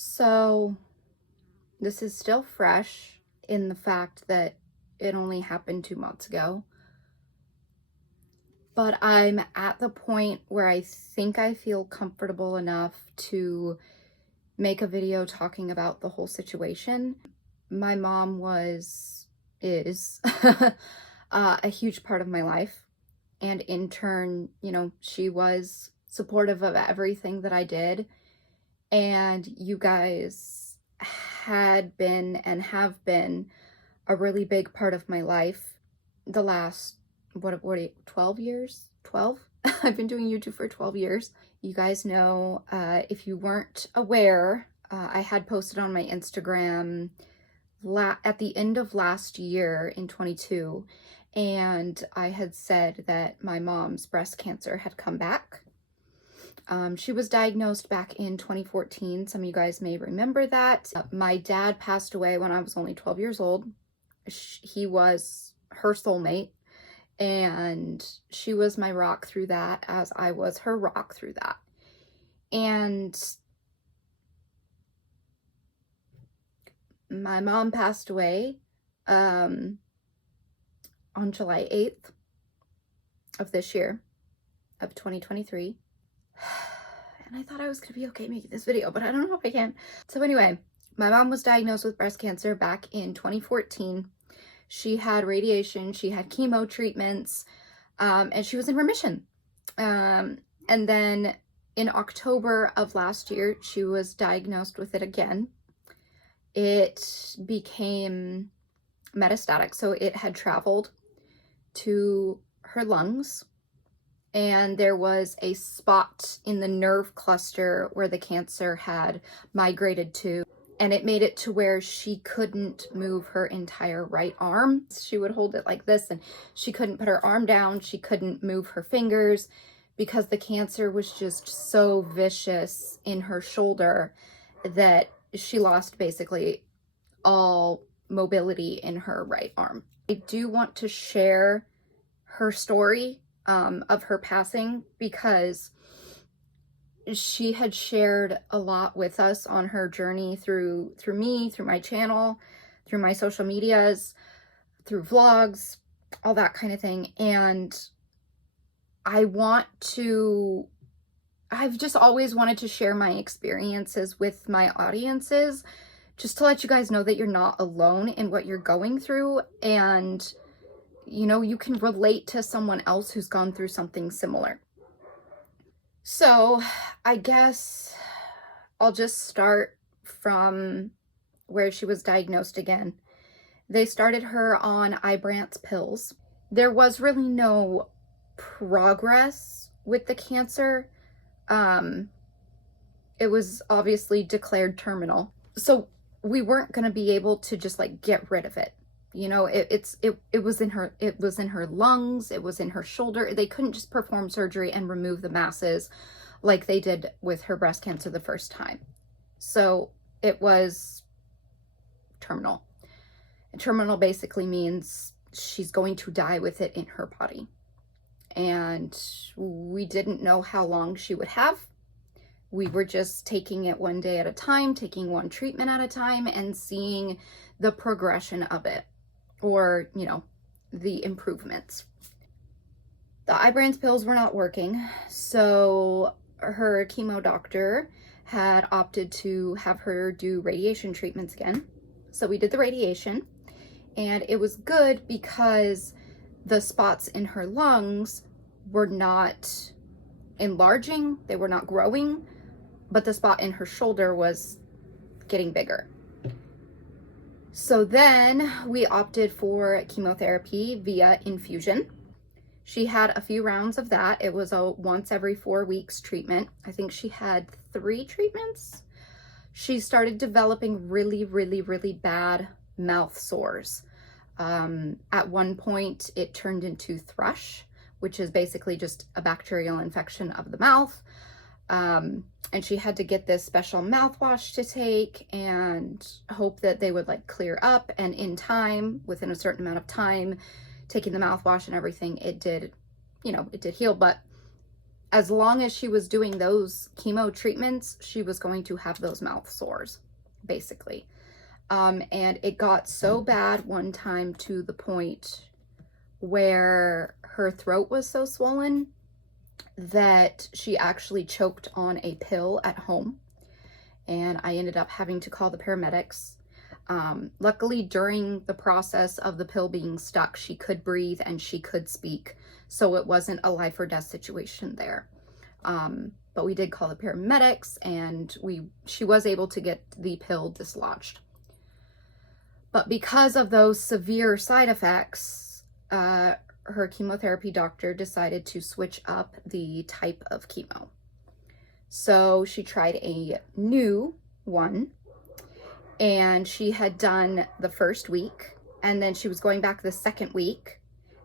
So this is still fresh in the fact that it only happened 2 months ago. But I'm at the point where I think I feel comfortable enough to make a video talking about the whole situation. My mom is a huge part of my life. And in turn, she was supportive of everything that I did. And you guys had been and have been a really big part of my life the last, what 12 years? 12? I've been doing YouTube for 12 years. You guys know, if you weren't aware, I had posted on my Instagram at the end of last year in 22, and I had said that my mom's breast cancer had come back. She was diagnosed back in 2014. Some of you guys may remember that. My dad passed away when I was only 12 years old. He was her soulmate, and she was my rock through that, as I was her rock through that. And my mom passed away on July 8th of this year, of 2023. And I thought I was gonna be okay making this video, but I don't know if I can. So anyway, my mom was diagnosed with breast cancer back in 2014. She had radiation, she had chemo treatments, and she was in remission. And then in October of last year, she was diagnosed with it again. It became metastatic, so it had traveled to her lungs, and there was a spot in the nerve cluster where the cancer had migrated to, and it made it to where she couldn't move her entire right arm. She would hold it like this, and she couldn't put her arm down. She couldn't move her fingers because the cancer was just so vicious in her shoulder that she lost basically all mobility in her right arm. I do want to share her story of her passing, because she had shared a lot with us on her journey through me, through my channel, through my social medias, through vlogs, all that kind of thing. And I've just always wanted to share my experiences with my audiences, just to let you guys know that you're not alone in what you're going through, and you can relate to someone else who's gone through something similar. So I guess I'll just start from where she was diagnosed again. They started her on Ibrance pills. There was really no progress with the cancer. It was obviously declared terminal. So we weren't going to be able to just like get rid of it. It was in her lungs, it was in her shoulder. They couldn't just perform surgery and remove the masses like they did with her breast cancer the first time. So it was terminal. And terminal basically means she's going to die with it in her body. And we didn't know how long she would have. We were just taking it one day at a time, taking one treatment at a time, and seeing the progression of it, or, the improvements. The Ibrance pills were not working, so her chemo doctor had opted to have her do radiation treatments again. So we did the radiation, and it was good because the spots in her lungs were not enlarging, they were not growing, but the spot in her shoulder was getting bigger. So then we opted for chemotherapy via infusion. She had a few rounds of that. It was a once every 4 weeks treatment. I think she had 3 treatments. She started developing really, really, really bad mouth sores. At one point, it turned into thrush, which is basically just a bacterial infection of the mouth. And she had to get this special mouthwash to take and hope that they would like clear up. And in time, within a certain amount of time, taking the mouthwash and everything, it did heal. But as long as she was doing those chemo treatments, she was going to have those mouth sores, basically. And it got so bad one time to the point where her throat was so swollen that she actually choked on a pill at home. And I ended up having to call the paramedics. Luckily, during the process of the pill being stuck, she could breathe and she could speak. So it wasn't a life or death situation there. But we did call the paramedics, and she was able to get the pill dislodged. But because of those severe side effects, her chemotherapy doctor decided to switch up the type of chemo. So she tried a new one, and she had done the first week, and then she was going back the second week,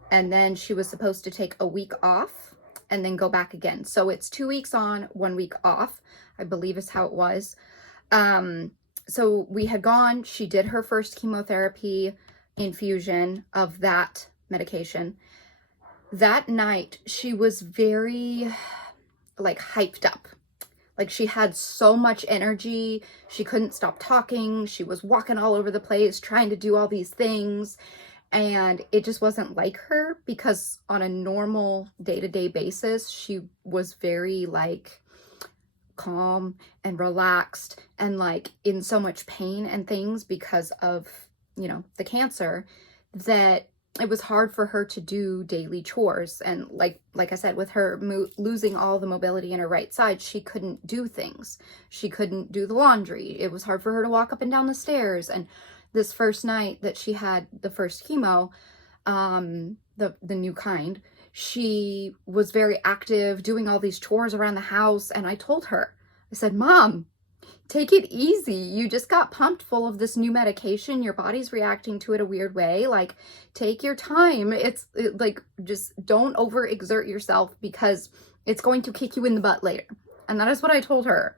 and then she was supposed to take a week off and then go back again. So it's 2 weeks on, 1 week off, I believe is how it was. So we had gone, she did her first chemotherapy infusion of that medication. That night, she was very, like, hyped up. Like, she had so much energy. She couldn't stop talking. She was walking all over the place, trying to do all these things. And it just wasn't like her, because on a normal day-to-day basis, she was very, like, calm and relaxed and, like, in so much pain and things because of, you know, the cancer, that it was hard for her to do daily chores. And like I said, with her losing all the mobility in her right side, she couldn't do things. She couldn't do the laundry. It was hard for her to walk up and down the stairs. And this first night that she had the first chemo, the new kind, she was very active, doing all these chores around the house. And I told her, I said, "Mom, take it easy. You just got pumped full of this new medication. Your body's reacting to it a weird way. Like, take your time. Like, just don't overexert yourself, because it's going to kick you in the butt later." And that is what I told her.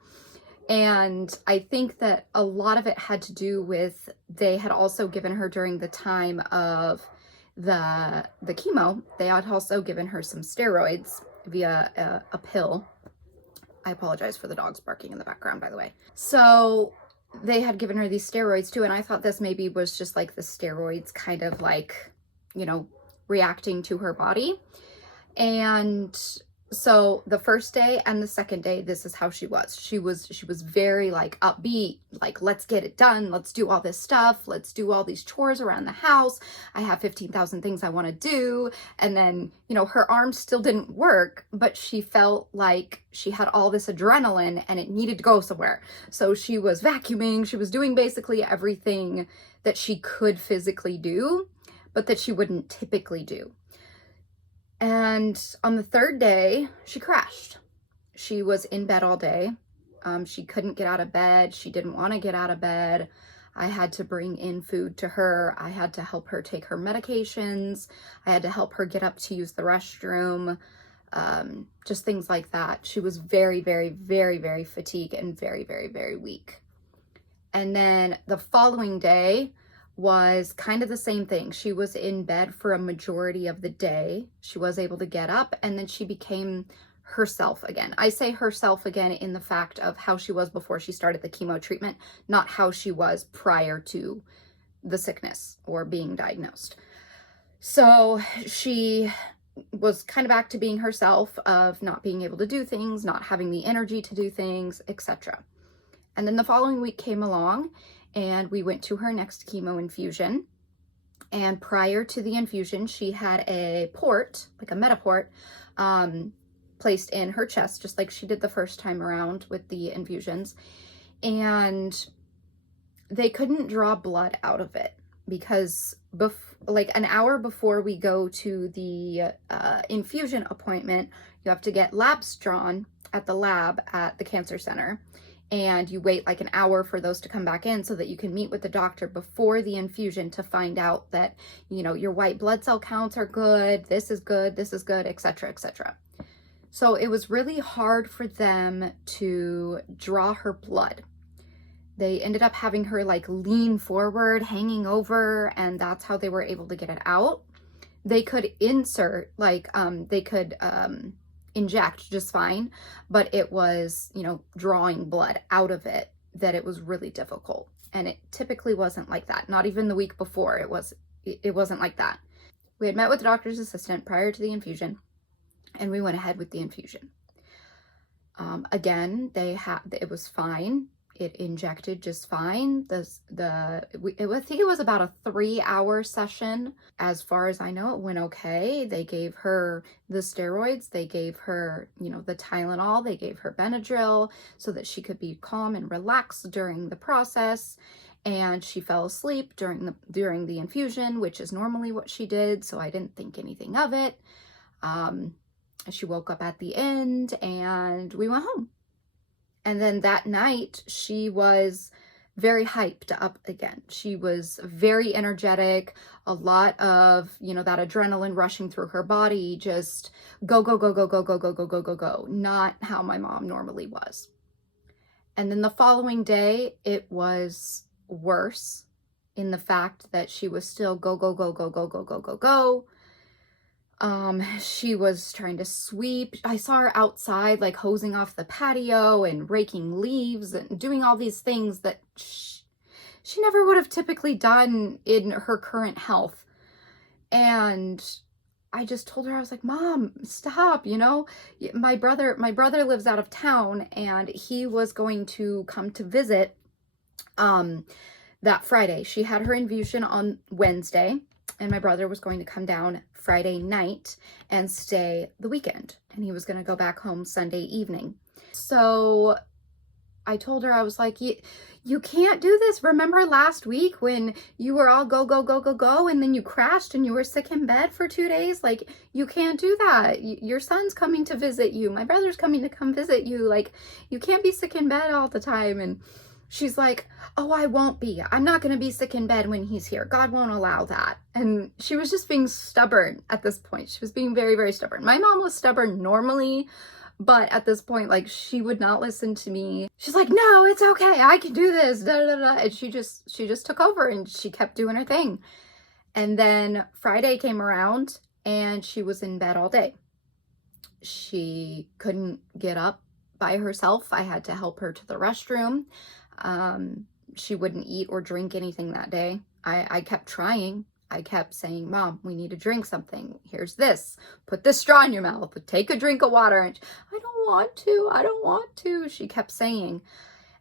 And I think that a lot of it had to do with, they had also given her, during the time of the chemo, they had also given her some steroids via a pill. I apologize for the dogs barking in the background, by the way. So they had given her these steroids too, and I thought this maybe was just like the steroids kind of like, you know, reacting to her body. And so the first day and the second day, this is how she was. She was very, like, upbeat, like, let's get it done. Let's do all this stuff. Let's do all these chores around the house. I have 15,000 things I want to do. And then, you know, her arms still didn't work, but she felt like she had all this adrenaline and it needed to go somewhere. So she was vacuuming. She was doing basically everything that she could physically do, but that she wouldn't typically do. And on the third day, she crashed. She was in bed all day. She couldn't get out of bed. She didn't want to get out of bed. I had to bring in food to her. I had to help her take her medications. I had to help her get up to use the restroom. Just things like that. She was very, very, very, very fatigued and very, very, very weak. And then the following day was kind of the same thing. She was in bed for a majority of the day. She was able to get up, and then she became herself again. I say herself again in the fact of how she was before she started the chemo treatment, not how she was prior to the sickness or being diagnosed. So she was kind of back to being herself, of not being able to do things, not having the energy to do things, etc. And then the following week came along, and we went to her next chemo infusion. And prior to the infusion, she had a port, like a Metaport, placed in her chest, just like she did the first time around with the infusions. And they couldn't draw blood out of it, because like an hour before we go to the infusion appointment, you have to get labs drawn at the lab at the cancer center. And you wait like an hour for those to come back in so that you can meet with the doctor before the infusion to find out that, you know, your white blood cell counts are good, this is good, etc., etc. So it was really hard for them to draw her blood. They ended up having her like lean forward, hanging over, and that's how they were able to get it out. They could insert, like, inject just fine, but it was, you know, drawing blood out of it that it was really difficult. And it typically wasn't like that. Not even the week before, it wasn't like that. We had met with the doctor's assistant prior to the infusion, and we went ahead with the infusion. Again, it was fine. It injected just fine. I think it was about a 3-hour session. As far as I know, it went okay. They gave her the steroids. They gave her, you know, the Tylenol. They gave her Benadryl so that she could be calm and relaxed during the process. And she fell asleep during the infusion, which is normally what she did. So I didn't think anything of it. She woke up at the end and we went home. And then that night she was very hyped up again. She was very energetic, a lot of, you know, that adrenaline rushing through her body, just go, go, go, go, go, go, go, go, go, go, go. Not how my mom normally was. And then the following day, it was worse in the fact that she was still go, go, go, go, go, go, go, go, go. She was trying to sweep. I saw her outside, like hosing off the patio and raking leaves and doing all these things that she never would have typically done in her current health. And I just told her, I was like, Mom, stop, you know, my brother lives out of town and he was going to come to visit, that Friday. She had her infusion on Wednesday, and my brother was going to come down Friday night and stay the weekend. And he was going to go back home Sunday evening. So I told her, I was like, you can't do this. Remember last week when you were all go, go, go, go, go, and then you crashed and you were sick in bed for 2 days? Like, you can't do that. Your son's coming to visit you. My brother's coming to come visit you. Like, you can't be sick in bed all the time. And she's like, oh, I won't be. I'm not going to be sick in bed when he's here. God won't allow that. And she was just being stubborn at this point. She was being very, very stubborn. My mom was stubborn normally, but at this point, like, she would not listen to me. She's like, no, it's okay. I can do this. Da, da, da. And she just took over and she kept doing her thing. And then Friday came around and she was in bed all day. She couldn't get up by herself. I had to help her to the restroom. She wouldn't eat or drink anything that day. I kept trying. I kept saying, Mom, we need to drink something. Here's this. Put this straw in your mouth. Take a drink of water. And I don't want to. I don't want to. She kept saying.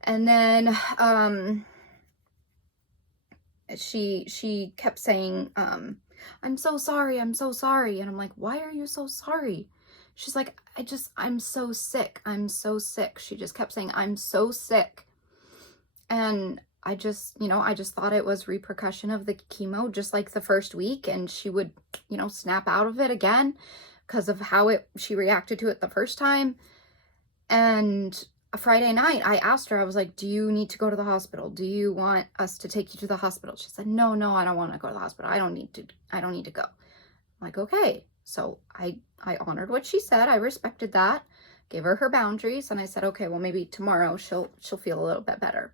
And then she kept saying, I'm so sorry. I'm so sorry. And I'm like, why are you so sorry? She's like, I'm so sick. I'm so sick. She just kept saying, I'm so sick. And I just thought it was repercussion of the chemo, just like the first week. And she would, you know, snap out of it again because of how she reacted to it the first time. And a Friday night, I asked her, I was like, do you need to go to the hospital? Do you want us to take you to the hospital? She said, no, I don't want to go to the hospital. I don't need to go. I'm like, okay. So I honored what she said. I respected that, gave her boundaries. And I said, okay, well, maybe tomorrow she'll feel a little bit better.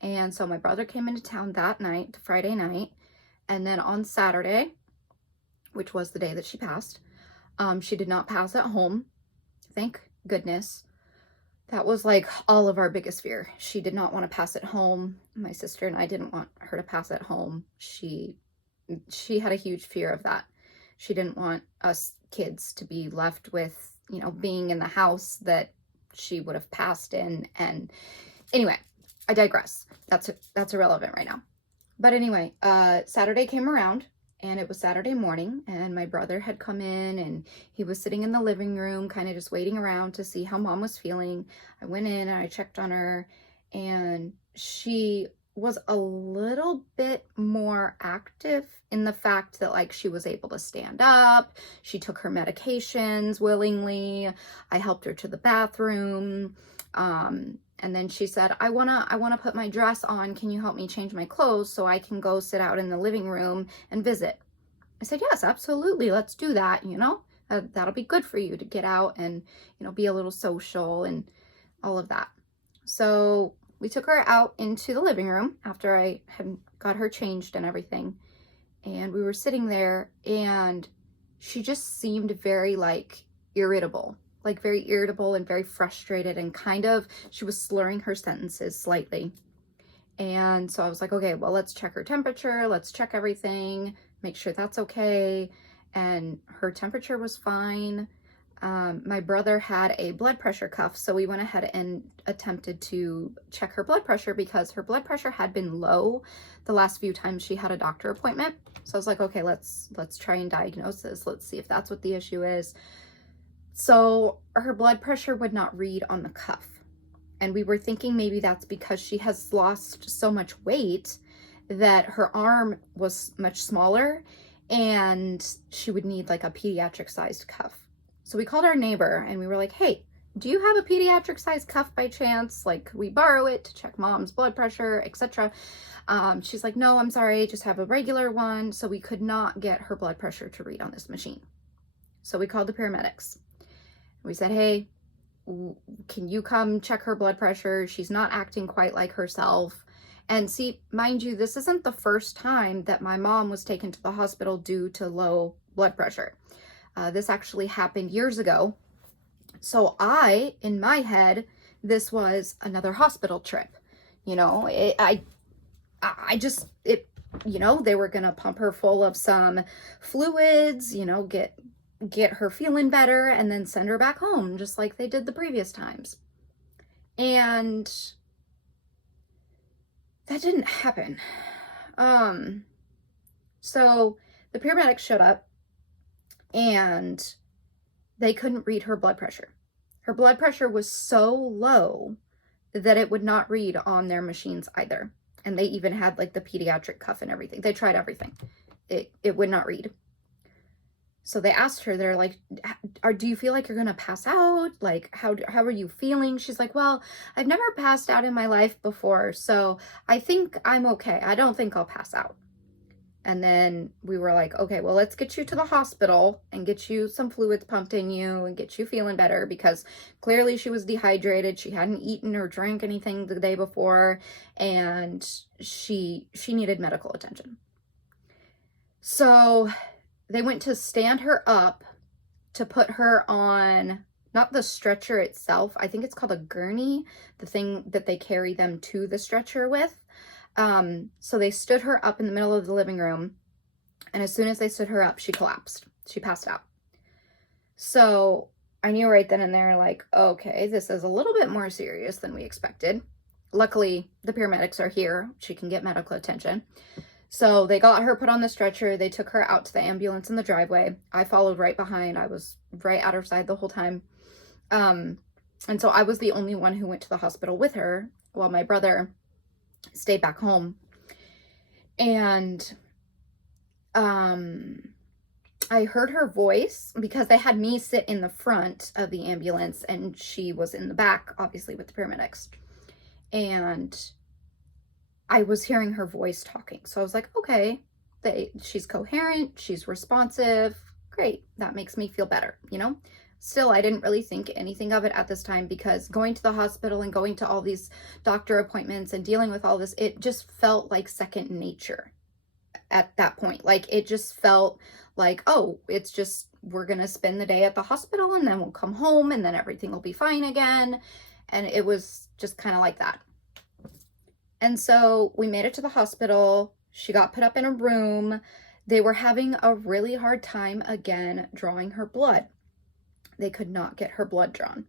And so my brother came into town that night, Friday night. And then on Saturday, which was the day that she passed, she did not pass at home. Thank goodness. That was like all of our biggest fear. She did not want to pass at home. My sister and I didn't want her to pass at home. She had a huge fear of that. She didn't want us kids to be left with, you know, being in the house that she would have passed in. And anyway, I digress. That's irrelevant right now. But anyway, Saturday came around and it was Saturday morning and my brother had come in and he was sitting in the living room, kind of just waiting around to see how Mom was feeling. I went in and I checked on her and she was a little bit more active in the fact that, like, she was able to stand up. She took her medications willingly. I helped her to the bathroom. And then she said, I wanna put my dress on. Can you help me change my clothes so I can go sit out in the living room and visit? I said, yes, absolutely. Let's do that. You know, that'll be good for you to get out and, you know, be a little social and all of that. So we took her out into the living room after I had got her changed and everything. And we were sitting there and she just seemed very, like, irritable. like very irritable and very frustrated, and kind of, she was slurring her sentences slightly. And so I was like, okay, well, let's check her temperature. Let's check everything, make sure that's okay. And her temperature was fine. My brother had a blood pressure cuff, so we went ahead and attempted to check her blood pressure because her blood pressure had been low the last few times she had a doctor appointment. So I was like, okay, let's try and diagnose this. Let's see if that's what the issue is. So her blood pressure would not read on the cuff. And we were thinking maybe that's because she has lost so much weight that her arm was much smaller and she would need like a pediatric sized cuff. So we called our neighbor and we were like, hey, do you have a pediatric sized cuff by chance? Like, could we borrow it to check mom's blood pressure, etc.? She's like, no, I'm sorry, just have a regular one. So we could not get her blood pressure to read on this machine. So we called the paramedics. We said, hey, can you come check her blood pressure? She's not acting quite like herself. And see, mind you, this isn't the first time that my mom was taken to the hospital due to low blood pressure. This actually happened years ago. So in my head, this was another hospital trip. You know, they were gonna pump her full of some fluids, you know, get her feeling better, and then send her back home just like they did the previous times. And that didn't happen. So the paramedics showed up and they couldn't read her blood pressure. Her blood pressure was so low that it would not read on their machines either. And they even had like the pediatric cuff and everything. They tried everything. It would not read. So they asked her, they're like, do you feel like you're going to pass out? Like, how are you feeling? She's like, well, I've never passed out in my life before, so I think I'm okay. I don't think I'll pass out. And then we were like, okay, well, let's get you to the hospital and get you some fluids pumped in you and get you feeling better, because clearly she was dehydrated. She hadn't eaten or drank anything the day before, and she needed medical attention. So they went to stand her up to put her on, not the stretcher itself. I think it's called a gurney, the thing that they carry them to the stretcher with. So they stood her up in the middle of the living room, and as soon as they stood her up, she collapsed. She passed out. So I knew right then and there, like, okay, this is a little bit more serious than we expected. Luckily, the paramedics are here. She can get medical attention. So they got her put on the stretcher. They took her out to the ambulance in the driveway. I followed right behind. I was right at her side the whole time. And so I was the only one who went to the hospital with her while my brother stayed back home. And I heard her voice because they had me sit in the front of the ambulance and she was in the back, obviously, with the paramedics. And I was hearing her voice talking. So I was like, okay, she's coherent, she's responsive. Great. That makes me feel better, you know? Still, I didn't really think anything of it at this time, because going to the hospital and going to all these doctor appointments and dealing with all this, it just felt like second nature at that point. Like, it just felt like, oh, it's just, we're going to spend the day at the hospital and then we'll come home and then everything will be fine again. And it was just kind of like that. And so we made it to the hospital. She got put up in a room. They were having a really hard time again drawing her blood. They could not get her blood drawn.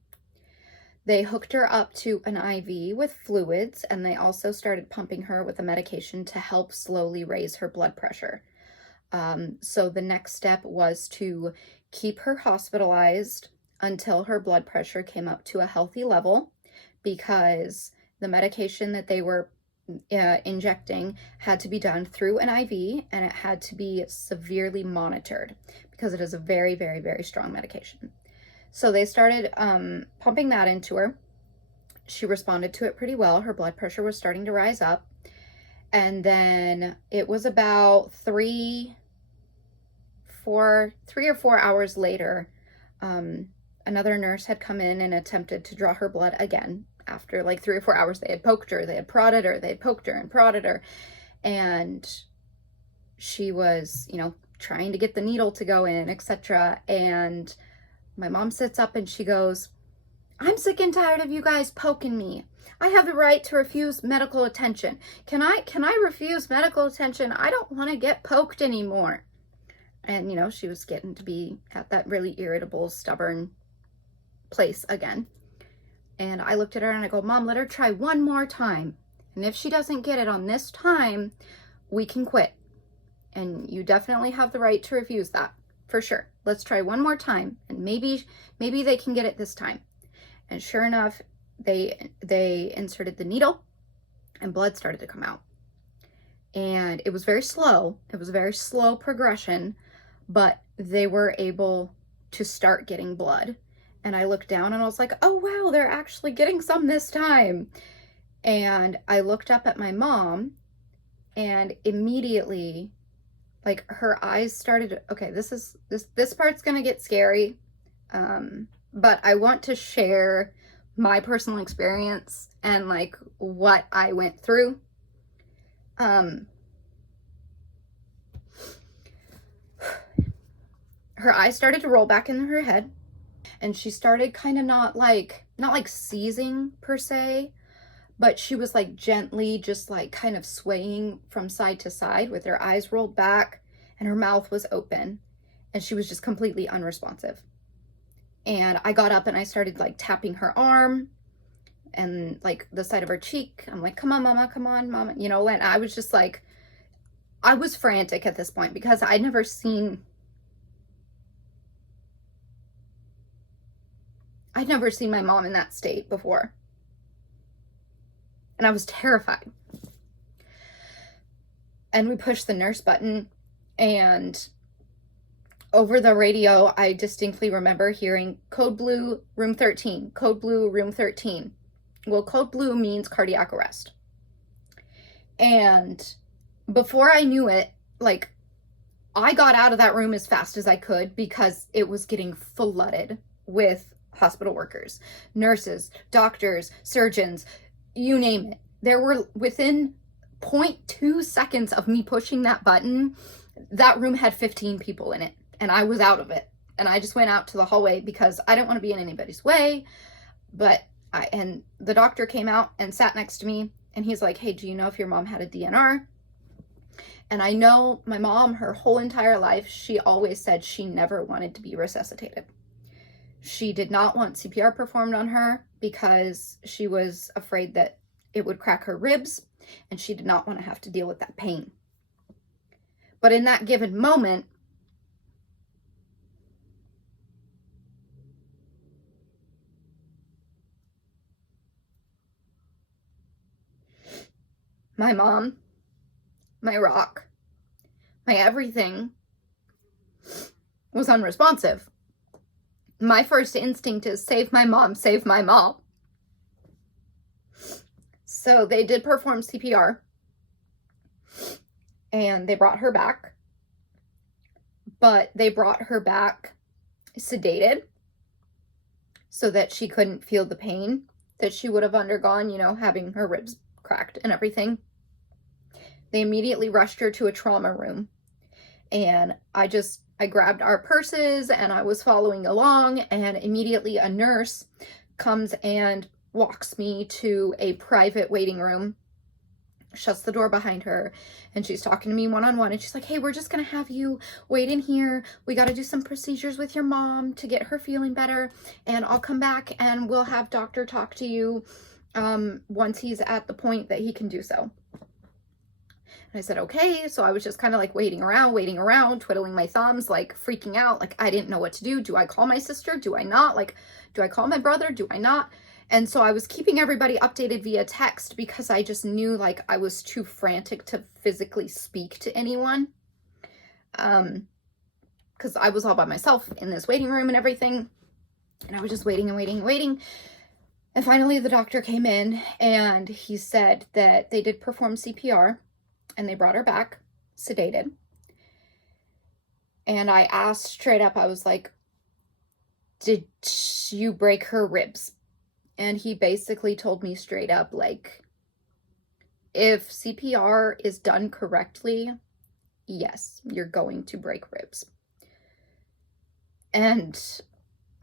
They hooked her up to an IV with fluids, and they also started pumping her with a medication to help slowly raise her blood pressure. So the next step was to keep her hospitalized until her blood pressure came up to a healthy level, because the medication that they were injecting had to be done through an IV, and it had to be severely monitored because it is a very, very, very strong medication. So they started pumping that into her. She responded to it pretty well. Her blood pressure was starting to rise up. And then it was about 3 or 4 hours later, another nurse had come in and attempted to draw her blood again. After like 3 or 4 hours, they had poked her, they had prodded her, they had poked her and prodded her. And she was, you know, trying to get the needle to go in, etc. And My mom sits up and she goes, "I'm sick and tired of you guys poking me. I have the right to refuse medical attention. Can I refuse medical attention? I don't want to get poked anymore." And, you know, she was getting to be at that really irritable, stubborn place again. And I looked at her and I go, "Mom, let her try one more time. And if she doesn't get it on this time, we can quit. And you definitely have the right to refuse that, for sure. Let's try one more time, and maybe they can get it this time." And sure enough, they inserted the needle and blood started to come out. And it was very slow. It was a very slow progression, but they were able to start getting blood. And I looked down and I was like, "Oh wow, they're actually getting some this time." And I looked up at my mom, and immediately, like, her eyes started, okay, this part's gonna get scary, but I want to share my personal experience and like what I went through. Her eyes started to roll back in her head, and she started kind of not like seizing per se, but she was like gently just like kind of swaying from side to side with her eyes rolled back, and her mouth was open, and she was just completely unresponsive. And I got up and I started like tapping her arm and like the side of her cheek. I'm like, "Come on, mama, come on, mama," you know. And I was just like, I was frantic at this point because I'd never seen my mom in that state before. And I was terrified. And we pushed the nurse button, and over the radio, I distinctly remember hearing code blue, room 13, code blue, room 13. Well, code blue means cardiac arrest. And before I knew it, like, I got out of that room as fast as I could because it was getting flooded with hospital workers, nurses, doctors, surgeons, you name it. There were, within 0.2 seconds of me pushing that button, that room had 15 people in it, and I was out of it. And I just went out to the hallway because I didn't want to be in anybody's way. But and the doctor came out and sat next to me, and he's like, "Hey, do you know if your mom had a DNR?" And I know my mom, her whole entire life, she always said she never wanted to be resuscitated. She did not want CPR performed on her because she was afraid that it would crack her ribs, and she did not want to have to deal with that pain. But in that given moment, my mom, my rock, my everything was unresponsive. My first instinct is save my mom, save my mom. So they did perform CPR, and they brought her back, but they brought her back sedated so that she couldn't feel the pain that she would have undergone, you know, having her ribs cracked and everything. They immediately rushed her to a trauma room, and I grabbed our purses and I was following along, and immediately a nurse comes and walks me to a private waiting room, shuts the door behind her, and she's talking to me one-on-one, and she's like, "Hey, we're just gonna have you wait in here. We got to do some procedures with your mom to get her feeling better, and I'll come back and we'll have doctor talk to you once he's at the point that he can do so." And I said, "Okay." So I was just kind of like waiting around, twiddling my thumbs, like freaking out. Like, I didn't know what to do. Do I call my sister? Do I not? Like, do I call my brother? Do I not? And so I was keeping everybody updated via text because I just knew like I was too frantic to physically speak to anyone. Because I was all by myself in this waiting room and everything. And I was just waiting and waiting and waiting. And finally the doctor came in, and he said that they did perform CPR, and they brought her back sedated. And I asked straight up, I was like, "Did you break her ribs?" And he basically told me straight up, like, if CPR is done correctly, yes, you're going to break ribs. And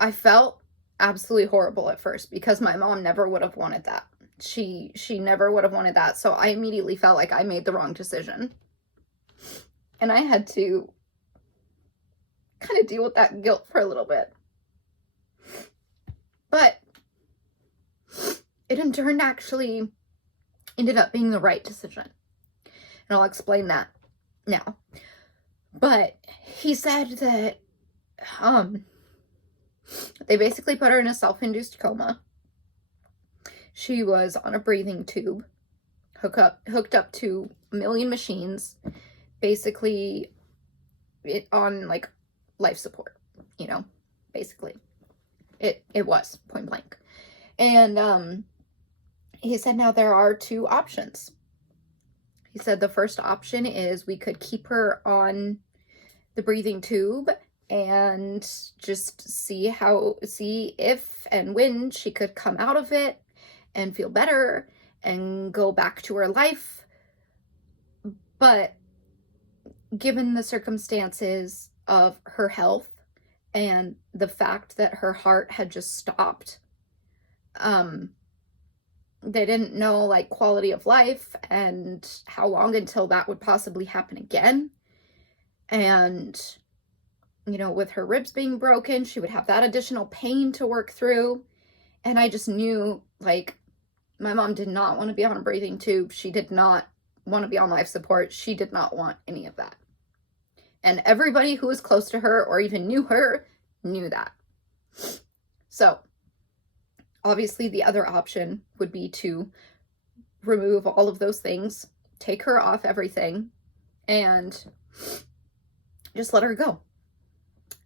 I felt absolutely horrible at first because my mom never would have wanted that. She never would have wanted that. So I immediately felt like I made the wrong decision. And I had to kind of deal with that guilt for a little bit. But it in turn actually ended up being the right decision. And I'll explain that now. But he said that they basically put her in a self-induced coma. She was on a breathing tube, hooked up to a million machines, basically on like life support, you know, basically. It was point blank. And he said now there are two options. He said the first option is we could keep her on the breathing tube and just see if and when she could come out of it and feel better and go back to her life. But given the circumstances of her health and the fact that her heart had just stopped, they didn't know like quality of life and how long until that would possibly happen again. And, you know, with her ribs being broken, she would have that additional pain to work through. And I just knew, like, my mom did not want to be on a breathing tube. She did not want to be on life support. She did not want any of that. And everybody who was close to her or even knew her knew that. So obviously the other option would be to remove all of those things, take her off everything, and just let her go.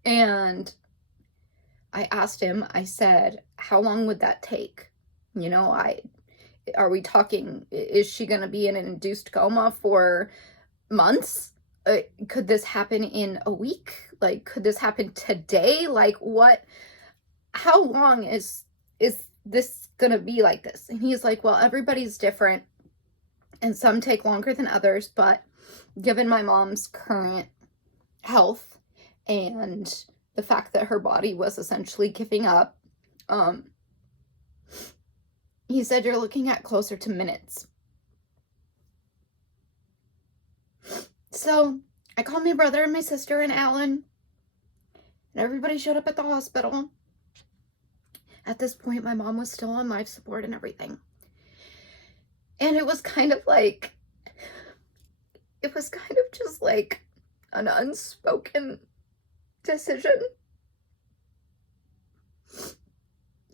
And I asked him, I said, how long would that take? You know, are we talking, is she going to be in an induced coma for months? Could this happen in a week? Like, could this happen today? Like, how long is this going to be like this? And he's like, well, everybody's different and some take longer than others, but given my mom's current health and the fact that her body was essentially giving up, he said you're looking at closer to minutes. So I called my brother and my sister and Alan, and everybody showed up at the hospital. At this point, my mom was still on life support and everything. And it was kind of just like an unspoken decision.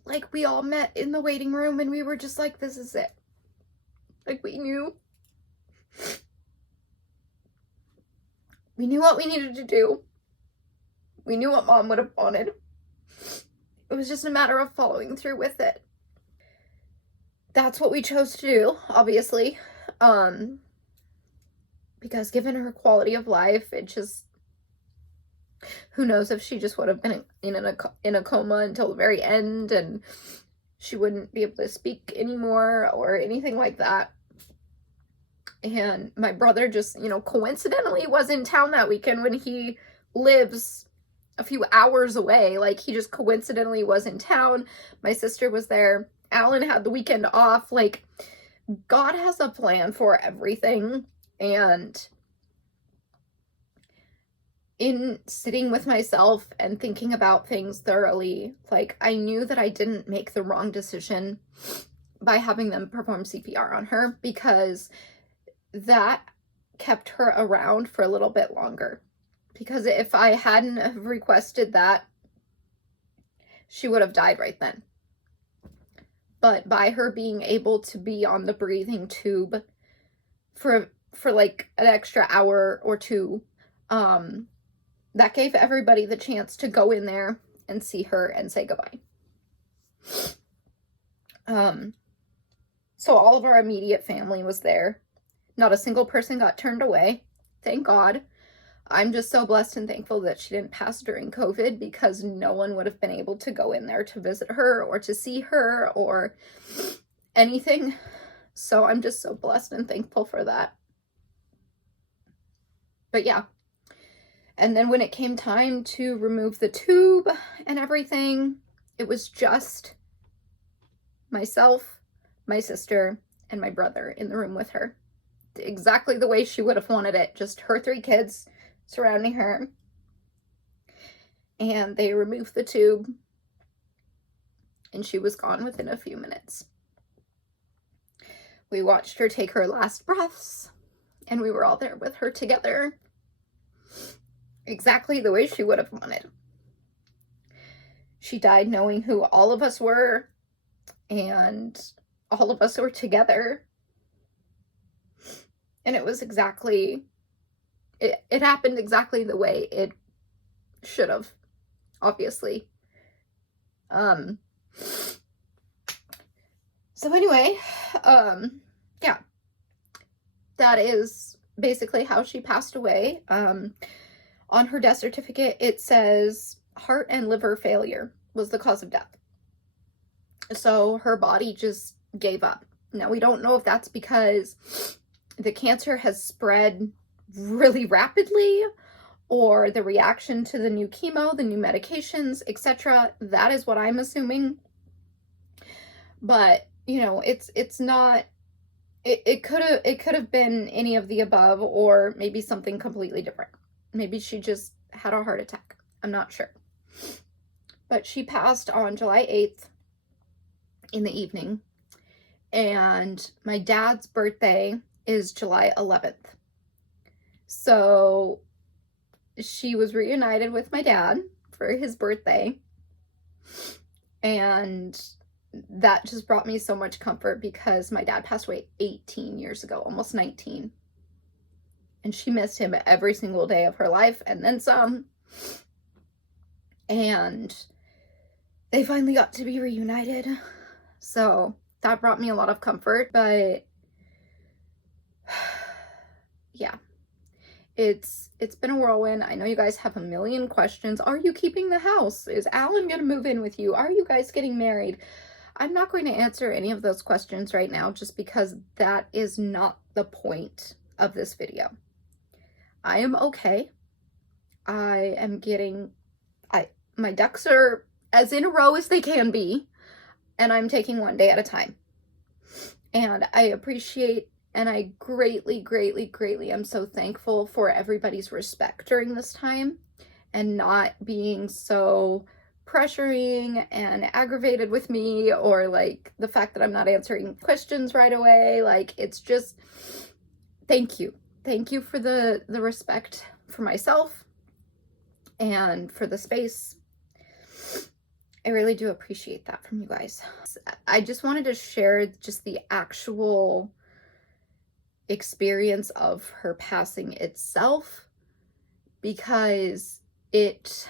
Like, we all met in the waiting room and we were just like, this is it. Like, we knew what we needed to do. We knew what mom would have wanted. It was just a matter of following through with it. That's what we chose to do, obviously. Because given her quality of life, it just, who knows if she just would have been in a coma until the very end and she wouldn't be able to speak anymore or anything like that. And my brother just, you know, coincidentally was in town that weekend when he lives a few hours away. Like, he just coincidentally was in town. My sister was there. Alan had the weekend off. Like, God has a plan for everything. And in sitting with myself and thinking about things thoroughly, like, I knew that I didn't make the wrong decision by having them perform CPR on her, because that kept her around for a little bit longer. Because if I hadn't have requested that, she would have died right then. But by her being able to be on the breathing tube for like an extra hour or two, that gave everybody the chance to go in there and see her and say goodbye. So all of our immediate family was there. Not a single person got turned away. Thank God. I'm just so blessed and thankful that she didn't pass during COVID, because no one would have been able to go in there to visit her or to see her or anything. So I'm just so blessed and thankful for that. But yeah, And then when it came time to remove the tube and everything, it was just myself, my sister, and my brother in the room with her. Exactly the way she would have wanted it. Just her 3 kids surrounding her. And they removed the tube, and she was gone within a few minutes. We watched her take her last breaths, and we were all there with her together. Exactly the way she would have wanted. She died knowing who all of us were, and all of us were together. And it was exactly, it happened exactly the way it should have, obviously. So anyway, yeah, that is basically how she passed away. On her death certificate, it says heart and liver failure was the cause of death. So her body just gave up. Now, we don't know if that's because the cancer has spread really rapidly, or the reaction to the new chemo, the new medications, etc. That is what I'm assuming. But, you know, it's not, it could have been any of the above, or maybe something completely different. Maybe she just had a heart attack. I'm not sure. But she passed on July 8th in the evening. And my dad's birthday is July 11th. So she was reunited with my dad for his birthday. And that just brought me so much comfort, because my dad passed away 18 years ago, almost 19. And she missed him every single day of her life, and then some. And they finally got to be reunited. So that brought me a lot of comfort. But yeah, it's been a whirlwind. I know you guys have a million questions. Are you keeping the house? Is Alan gonna move in with you? Are you guys getting married? I'm not going to answer any of those questions right now, just because that is not the point of this video. I am okay. I am getting, my ducks are as in a row as they can be, and I'm taking one day at a time. And I appreciate, and I greatly, greatly, greatly am so thankful for everybody's respect during this time, and not being so pressuring and aggravated with me, or like the fact that I'm not answering questions right away. Like, it's just, thank you. Thank you for the respect for myself and for the space. I really do appreciate that from you guys. I just wanted to share just the actual experience of her passing itself, because it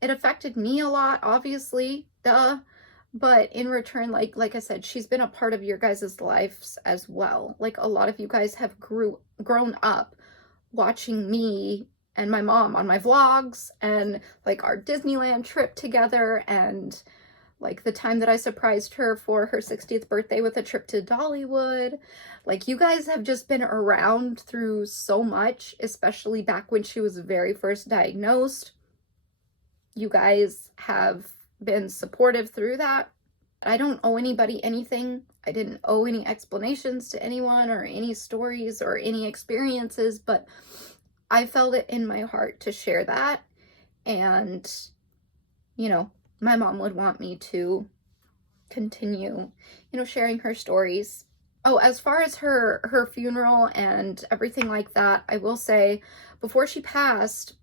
affected me a lot, obviously, duh. But in return, like I said, she's been a part of your guys' lives as well. Like, a lot of you guys have grown up watching me and my mom on my vlogs, and like our Disneyland trip together, and like the time that I surprised her for her 60th birthday with a trip to Dollywood. Like, you guys have just been around through so much, especially back when she was very first diagnosed. You guys have been supportive through that. I don't owe anybody anything. I didn't owe any explanations to anyone, or any stories or any experiences, but I felt it in my heart to share that. And, you know, my mom would want me to continue, you know, sharing her stories. Oh, as far as her funeral and everything like that, I will say, before she passed,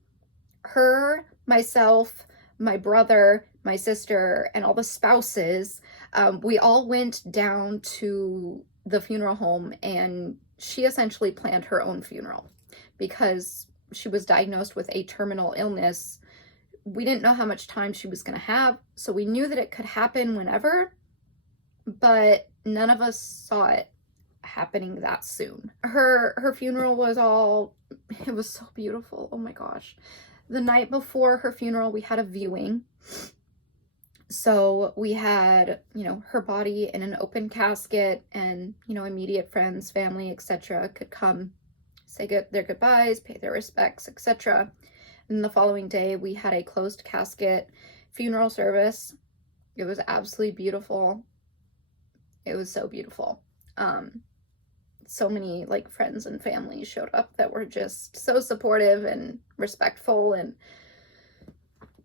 her, myself, my brother, my sister, and all the spouses, we all went down to the funeral home, and she essentially planned her own funeral because she was diagnosed with a terminal illness. We didn't know how much time she was going to have, so we knew that it could happen whenever, but none of us saw it happening that soon. Her funeral was it was so beautiful. Oh my gosh. The night before her funeral, we had a viewing. So we had, you know, her body in an open casket, and, you know, immediate friends, family, etc. could come say their goodbyes, pay their respects, etc. And the following day, we had a closed casket funeral service. It was absolutely beautiful. It was so beautiful. So many like friends and family showed up that were just so supportive and respectful, and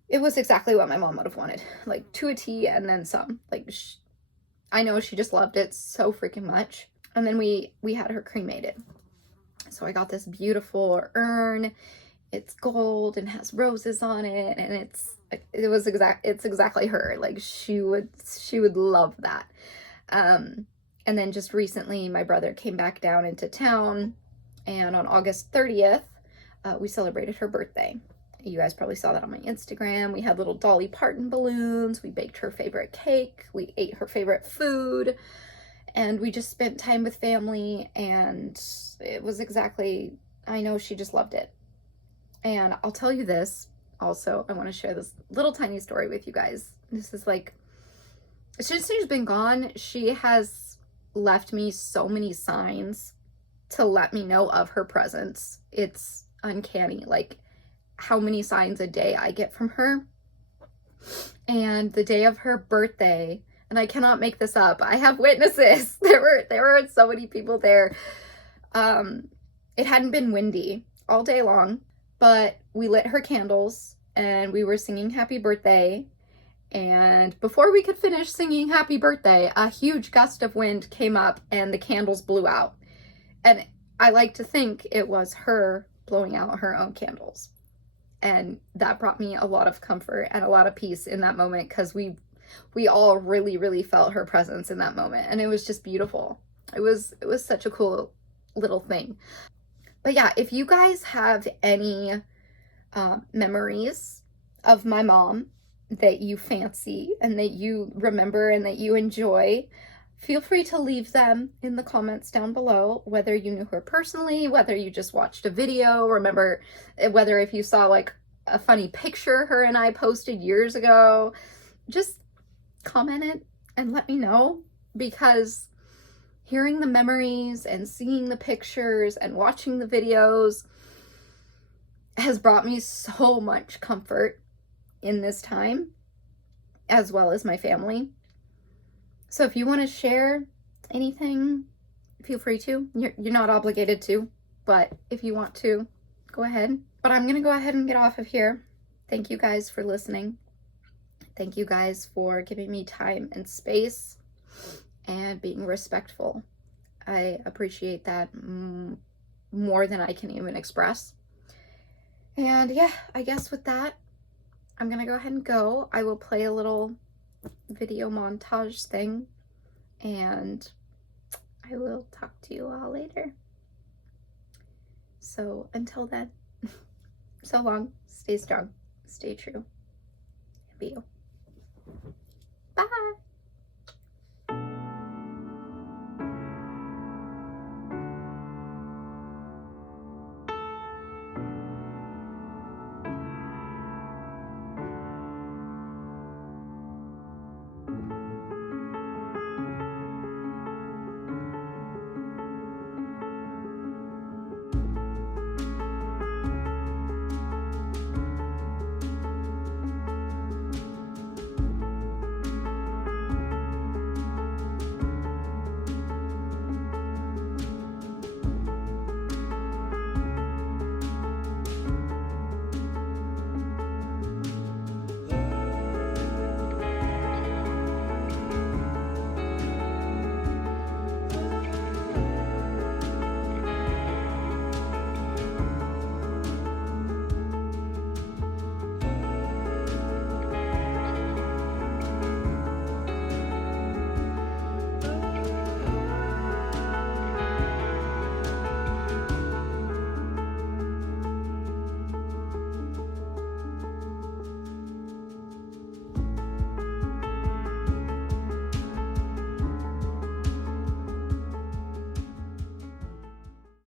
it was exactly what my mom would have wanted, like to a T and then some. Like I know she just loved it so freaking much. And then we had her cremated. So I got this beautiful urn. It's gold and has roses on it, and it's exactly her. Like she would love that. And then just recently, my brother came back down into town, and on August 30th, we celebrated her birthday. You guys probably saw that on my Instagram. We had little Dolly Parton balloons. We baked her favorite cake. We ate her favorite food. And we just spent time with family, and it was exactly, I know she just loved it. And I'll tell you this also, I want to share this little tiny story with you guys. This is like, since she's been gone, she has left me so many signs to let me know of her presence. It's uncanny, like how many signs a day I get from her. And the day of her birthday, and I cannot make this up, I have witnesses. There were so many people there. It hadn't been windy all day long, but we lit her candles and we were singing happy birthday. And before we could finish singing happy birthday, a huge gust of wind came up and the candles blew out. And I like to think it was her blowing out her own candles. And that brought me a lot of comfort and a lot of peace in that moment, because we all really, really felt her presence in that moment. And it was just beautiful. It was such a cool little thing. But yeah, if you guys have any memories of my mom that you fancy and that you remember and that you enjoy, feel free to leave them in the comments down below, whether you knew her personally, whether you just watched a video, remember, whether if you saw like a funny picture her and I posted years ago. Just comment it and let me know, because hearing the memories and seeing the pictures and watching the videos has brought me so much comfort in this time, as well as my family. So if you want to share anything, feel free to. You're not obligated to, but if you want to, go ahead. But I'm gonna go ahead and get off of here. Thank you guys for listening. Thank you guys for giving me time and space and being respectful. I appreciate that more than I can even express. And yeah, I guess with that, I'm gonna go ahead and go. I will play a little video montage thing, and I will talk to you all later. So until then, so long, stay strong, stay true, and be you. Bye.